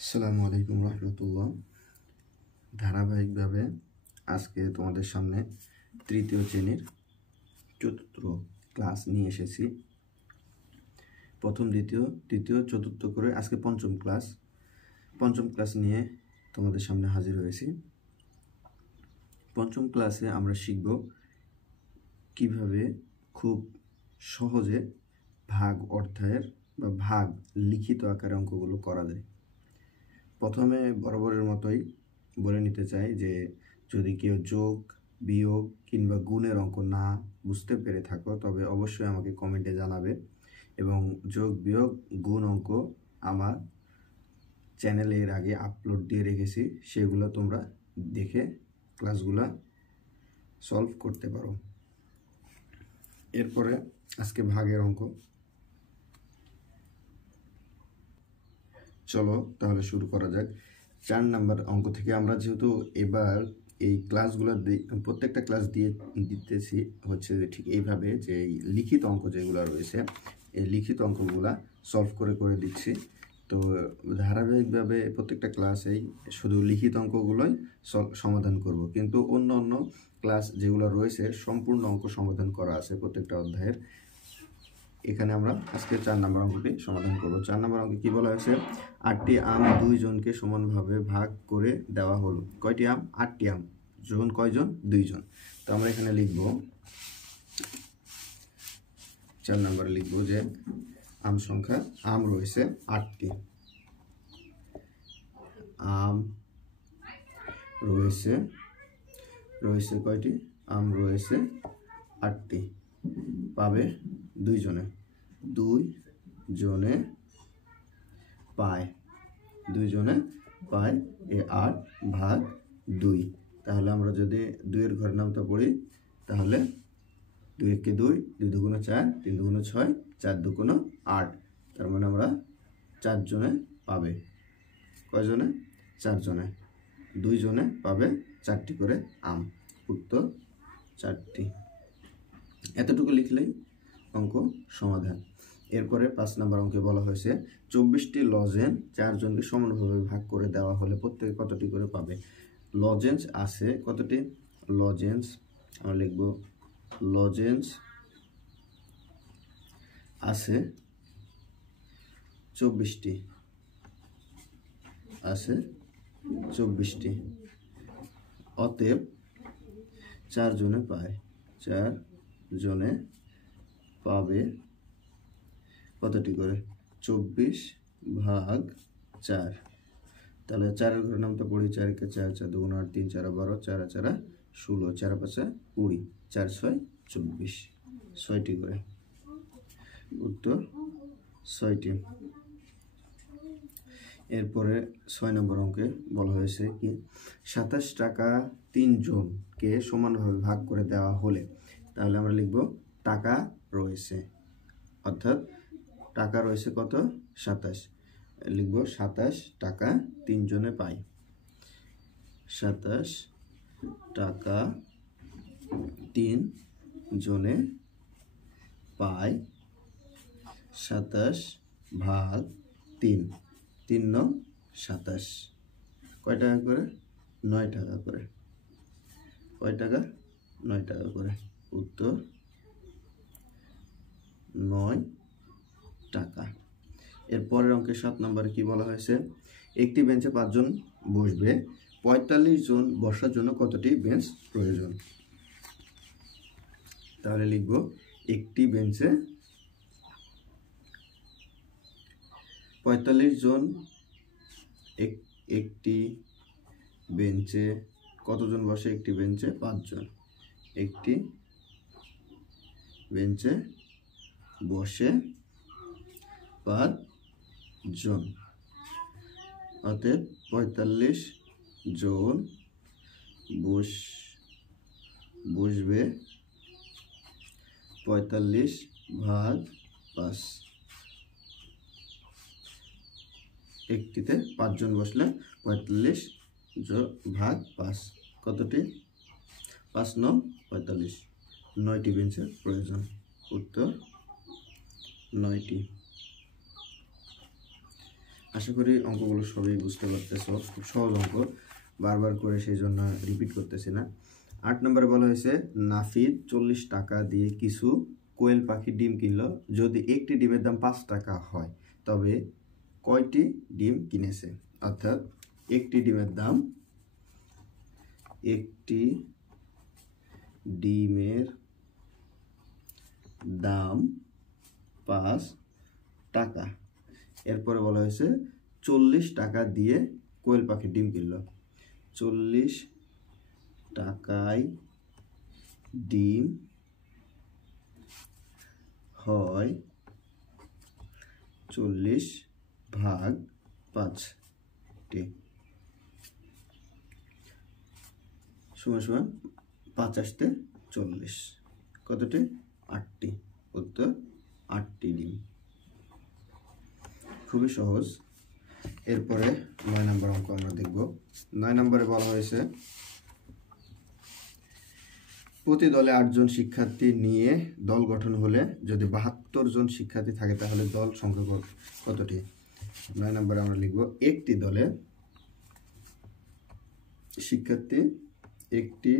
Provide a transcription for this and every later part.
আসসালামু আলাইকুম রহমতুল্লাহ। ধারাবাহিকভাবে আজকে তোমাদের সামনে তৃতীয় শ্রেণীর চতুর্থ ক্লাস নিয়ে এসেছি। প্রথম, দ্বিতীয়, তৃতীয়, চতুর্থ করে আজকে পঞ্চম ক্লাস নিয়ে তোমাদের সামনে হাজির হয়েছি। পঞ্চম ক্লাসে আমরা শিখব কিভাবে খুব সহজে ভাগ অধ্যায়ের বা ভাগ লিখিত আকারে অঙ্কগুলো করা যায়। প্রথমে বরাবরের মতোই বলে নিতে চাই যে যদি কেউ যোগ, বিয়োগ কিংবা গুণের অঙ্ক না বুঝতে পেরে থাকো তবে অবশ্যই আমাকে কমেন্টে জানাবে, এবং যোগ, বিয়োগ, গুণ অঙ্ক আমার চ্যানেলে এর আগে আপলোড দিয়ে রেখেছি, সেগুলো তোমরা দেখে ক্লাসগুলো সলভ করতে পারো। এরপরে আজকে ভাগের অঙ্ক। চলো তাহলে শুরু করা যাক। 4 নাম্বার অঙ্ক থেকে আমরা যেহেতু এবার এই ক্লাসগুলো প্রত্যেকটা ক্লাস দিতেছি হচ্ছে ঠিক এইভাবে যে এই লিখিত অঙ্ক যেগুলো রয়েছে এই লিখিত অঙ্কগুলা সলভ করে দিচ্ছি। তো ধারাবাহিকভাবে প্রত্যেকটা ক্লাসেই শুধু লিখিত অঙ্কগুলোই সমাধান করব, কিন্তু অন্য ক্লাস যেগুলো রয়েছে সম্পূর্ণ অঙ্ক সমাধান করা আছে প্রত্যেকটা অধ্যায়ের। এখানে আমরা আজকে 4 নম্বর অঙ্কটি সমাধান করব। 4 নম্বর অঙ্কে কি বলা হয়েছে? 8টি আম 2 জনকে সমানভাবে ভাগ করে দেওয়া হলো। কয়টি আম? 8টি আম। জন কয়জন? 2 জন। তো আমরা এখানে লিখব 4 নম্বরে লিখব যে আম রয়েছে 8টি। আম রয়েছে কয়টি? আম রয়েছে 8টি। পাবে 2 জনে। 2 জনে পায় এ 8 ভাগ 2। তাহলে আমরা যদি 2 এর ঘরের নামটা পড়ি তাহলে 2 একে 2, 2 দুগুণে 4, 3 দুগুণে 6, 4 দুগুণে 8। তার মানে আমরা 4 জনে পাবে। কয়জনে? 4 জনে। 2 জনে পাবে 4টি করে আম। উত্তর 4টি। এতটুকু লিখলেই অঙ্ক সমাধান। এরপরে 5 নম্বর অঙ্কে বলা হয়েছে 24টি লজেন্স 4 জনকে সমানভাবে ভাগ করে দেওয়া হলে প্রত্যেকে কতটি করে পাবে? লজেন্স আছে কতটি? লজেন্স আমরা লিখব লজেন্স আছে 24টি। অতএব 4 জনে পায়। 4 জনে পাবে কতটি করে? 24 ভাগ 4। তাহলে 4 এর ঘরের নামটা পড়ি। 4 কে 4, 4 দুগুণ 8, 3 4 12, 4 4 16, 4 5 20, 4 6 24, 6টি করে। উত্তর 6টি। এরপরে 6 নম্বর অঙ্কে বলা হয়েছে কি 27 টাকা 3 জনকে সমানভাবে ভাগ করে দেওয়া হলে, তাহলে আমরা লিখব টাকা রয়েছে, অর্থাৎ টাকা রয়েছে কত? 27। লিখব 27 টাকা 3 জনে পায়। 27 টাকা 3 জনে পায় 27 ভাগ 3। 3 9 27। কয় টাকা করে? 9 টাকা করে। কয় টাকা? 9 টাকা করে। উত্তর 9 টাকা। এর পরের অঙ্কে 7 নম্বরে কি বলা হয়েছে? একটি বেঞ্চে 5 জন বসবে। 45 জন বসার জন্য কতটি বেঞ্চ প্রয়োজন? তাহলে লিখব একটি বেঞ্চে 45 জন। একটি বেঞ্চে কতজন বসে? একটি বেঞ্চে 5 জন। একটি বেঞ্চে বসে 5 জন। অতএব 45 জন বসবে 45 ভাগ 5। একটিতে 5 জন বসলে 45 ভাগ 5 কতটি? 5 9 45। 9টি বেঞ্চের প্রয়োজন। উত্তর 9টি। আশা করি অঙ্কগুলো সবই বুঝতে পারতেছো, খুব সহজ অঙ্ক, বারবার করে সেই জন্য রিপিট করতেছি না। 8 নম্বরে বলা হয়েছে নাফিদ 40 টাকা দিয়ে কিছু কোয়েল পাখির ডিম কিনলো। যদি একটি ডিমের দাম 5 টাকা হয় তবে কয়টি ডিম কিনেছে? অর্থাৎ একটি ডিমের দাম, একটি ডিমের দাম 5 টাকা। এরপরে বলা হয়েছে 40 টাকা দিয়ে কোয়েল পাখির ডিম কিনলো। 40 টাকায় ডিম হয় 40/5টি সমান 5 আসতে 40, কতটি? 8টি। উত্তর 8টি ডিম। খুবই সহজ। এরপরে 9 নম্বর অঙ্ক আমরা দেখব। 9 নম্বরে বলা হয়েছে প্রতি দলে 8 জন শিক্ষার্থী নিয়ে দল গঠন হলে যদি 72 জন শিক্ষার্থী থাকে তাহলে দল সংখ্যা কতটি? 9 নম্বরে আমরা লিখব একটি দলে শিক্ষার্থী, একটি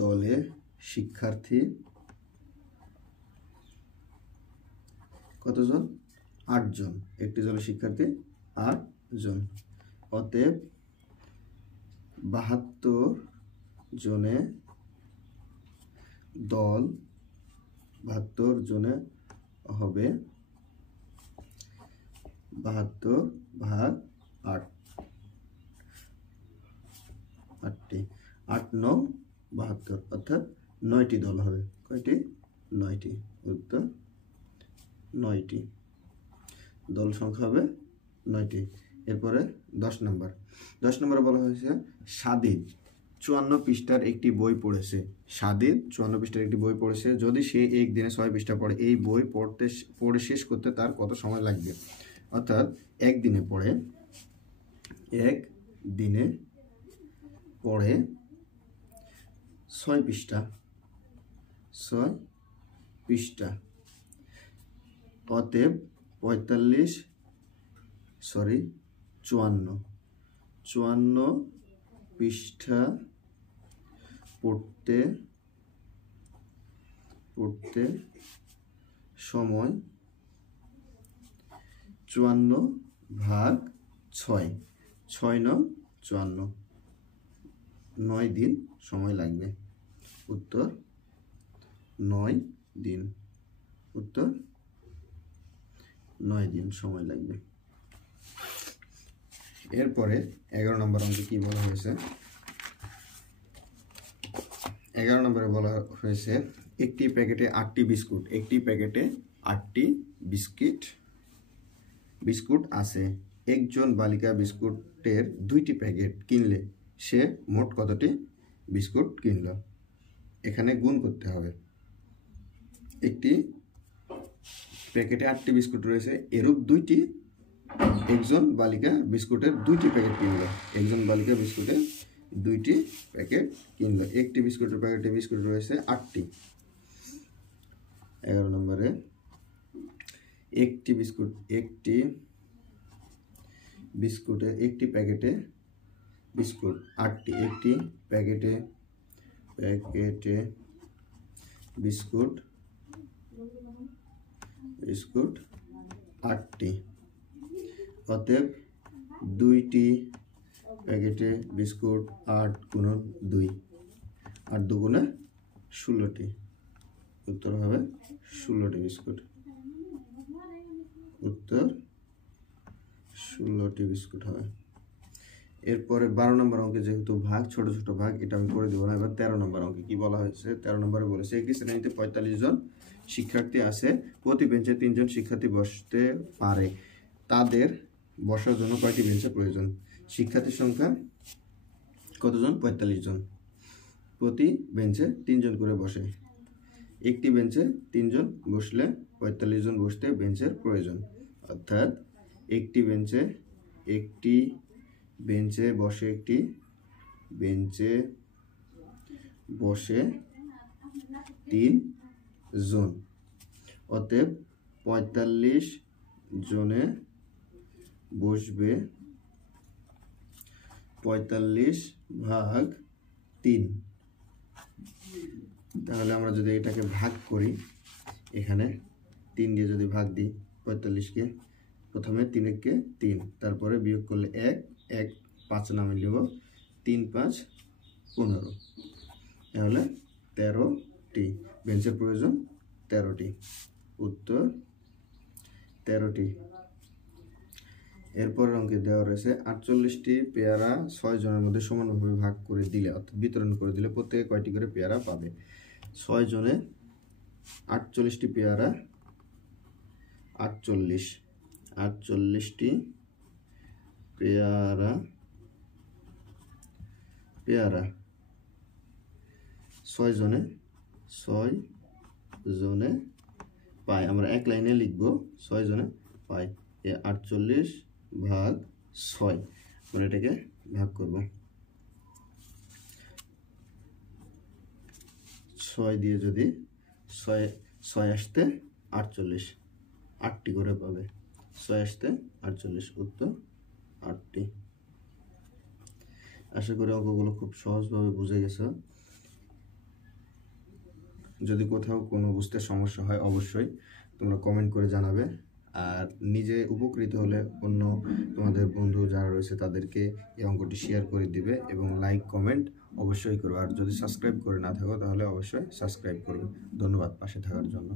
দলে শিক্ষার্থী কতজন? 8 জন। একটি দলে শিক্ষার্থী 8 জন। অতএব 72 জনে দল, 72 জনে হবে 72/8, 8টি। 8 9 72, অর্থাৎ 9টি দল হবে। কয়টি? 9টি। উত্তর 9টি। দল সংখ্যা হবে 9টি। এরপরে 10 নম্বর। 10 নম্বরে বলা হয়েছে সাদিদ 54 পৃষ্ঠার একটি বই পড়েছে। সাদিদ 54 পৃষ্ঠার একটি বই পড়েছে। যদি সে একদিনে 6 পৃষ্ঠা পড়ে, এই বই পড়ে শেষ করতে তার কত সময় লাগবে? অর্থাৎ একদিনে পড়ে 6 পৃষ্ঠা, 6 পৃষ্ঠা। অতএব 54 পৃষ্ঠা পড়তে সময় 54/6, 6 9 54, 9 দিন সময় লাগবে। উত্তর 9 দিন। উত্তর 9 দিন সময় লাগবে। এরপরে 11 নম্বর অঙ্কে কি বলা হয়েছে? 11 নম্বরে বলা হয়েছে একটি প্যাকেটে 8টি বিস্কুট, একটি প্যাকেটে 8টি বিস্কুট আছে। একজন বালিকা বিস্কুটের 2টি প্যাকেট কিনলে সে মোট কতটি বিস্কুট কিনল? এখানে গুণ করতে হবে। একটি প্যাকেটে 8টি বিস্কুট রয়েছে, এরূপ 2টি, একজন বালিকা বিস্কুটের 2টি প্যাকেট কিনল। একজন বালিকা বিস্কুটের 2টি প্যাকেট কিনল। একটি বিস্কুটের প্যাকেটে বিস্কুট রয়েছে 8টি। 11 নম্বরে একটি প্যাকেটে বিস্কুট 8টি। একটি প্যাকেটে বিস্কুট 8টি। অতএব 2টি প্যাকেটে বিস্কুট 8 গুণন 2, 8 2 16টি। উত্তর হবে 16টি বিস্কুট। উত্তর 16টি বিস্কুট হবে। এরপরে 12 নম্বর অঙ্কে যেহেতু ভাগ, ছোট ছোট ভাগ, এটা আমি করে দেবো না। এবার 13 নম্বর অঙ্কে কি বলা হয়েছে? 13 নম্বরে বলেছে একটি শ্রেণীতে 45 জন শিক্ষার্থী আছে, প্রতি বেঞ্চে 3 জন শিক্ষার্থী বসতে পারে। তাদের বসার জন্য কয়টি বেঞ্চের প্রয়োজন? শিক্ষার্থীর সংখ্যা কতজন? 45 জন। প্রতি বেঞ্চে 3 জন করে বসে। একটি বেঞ্চে 3 জন বসলে 45 জন বসতে বেঞ্চের প্রয়োজন। অর্থাৎ একটি বেঞ্চে বসে 3 জন। অতএব 45 জনে বসবে 45/3। তাহলে আমরা যদি এটাকে ভাগ করি, এখানে 3 দিয়ে যদি ভাগ দিই 45কে, প্রথমে 3 3, তারপরে বিয়োগ করলে 1 1 5 নামে লিখব 3 5 15, তাহলে 13টি। বেঞ্চের প্রয়োজন 13টি, উত্তর 13টি। এরপরের অঙ্কে দেওয়া রয়েছে 48টি পেয়ারা 6 জনের মধ্যে সমানভাবে ভাগ করে দিলে, অর্থাৎ বিতরণ করে দিলে প্রত্যেকে কয়টি করে পেয়ারা পাবে। 6 জনে 48টি পেয়ারা, 48টি পেয়ারা 6 জনে পায়। আমরা এক লাইনে লিখব 6 জনে পায়। 48/6, আমরা এটাকে ভাগ করব। 6 দিয়ে যদি 6 আসতে 48, 8টি করে পাবে। 6 আসতে 48, উত্তর 8টি। আশা করি অঙ্কগুলো খুব সহজভাবে বুঝে গেছো। যদি কোথাও কোনো বুঝতে সমস্যা হয় অবশ্যই তোমরা কমেন্ট করে জানাবে। আর নিজে উপকৃত হলে অন্য তোমাদের বন্ধু যারা রয়েছে তাদেরকে এই অঙ্কটি শেয়ার করে দিবে এবং লাইক কমেন্ট অবশ্যই করবে। আর যদি সাবস্ক্রাইব করে না থাকো তাহলে অবশ্যই সাবস্ক্রাইব করবে। ধন্যবাদ পাশে থাকার জন্য।